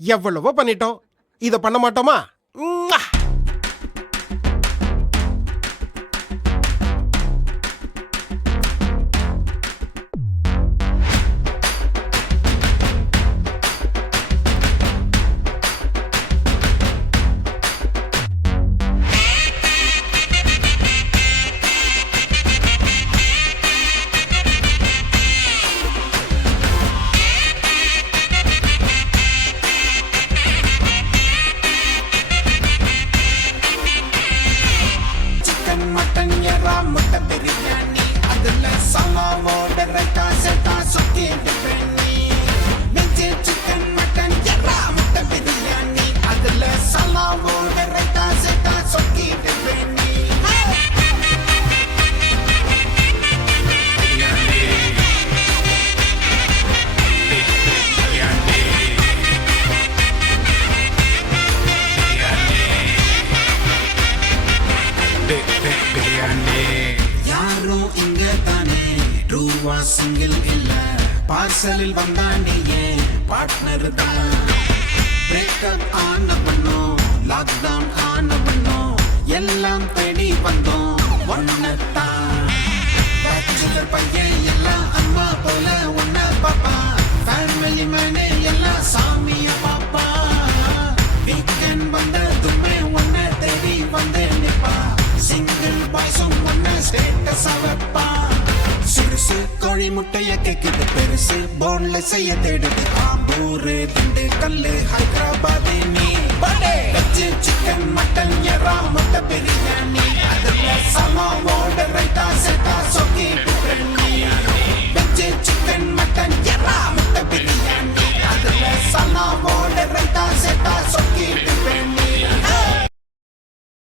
எவ்வளவோ பண்ணிட்டோம், இத பண்ண மாட்டோமா? ம்மா! மட்டன் எறா முட்டை பிரியாணி அதுல சமாவோட ரைத்தா சேர்த்தா சுத்திட்டு பெண்ணி வெஜ்ஜு சிக்கன் மட்டன் எறா முட்டை பிரியாணி அதுல சமாவோட ரைத்தா சேர்த்தா சுத்திட்டு பெண்ணி யாரும் இங்க தானே ரூவா சிங்கிள் இல்ல பார்சலில் வந்தாண்டியே பார்ட்னர் தான் பிரேக்கப் ஆன பண்ணோம் லாக்டவுன் ஆன பண்ணோம் எல்லாம் தேடி வந்தோம் ஒன்னத்தான் பேச்சுலர் பையன் எல்லாம் அம்மா போல ஒன்ன பாப்பா ஃபேமிலி மேனே எல்லாம் சாமிய பாப்பா வீக்கெண்ட் வந்ததுமே ஒன்ன தேடி வந்து நிப்பா சிங்கிள் பாய்ஸும் ஒன்ன ஸ்டேட்டஸ் அவப்பா சிறுசு கோழி முட்டைய கேக்குது பெருசு போன்ல செய்ய தேடுது ஆம்பூரு திண்டு கல்லு ஹைதராபாத்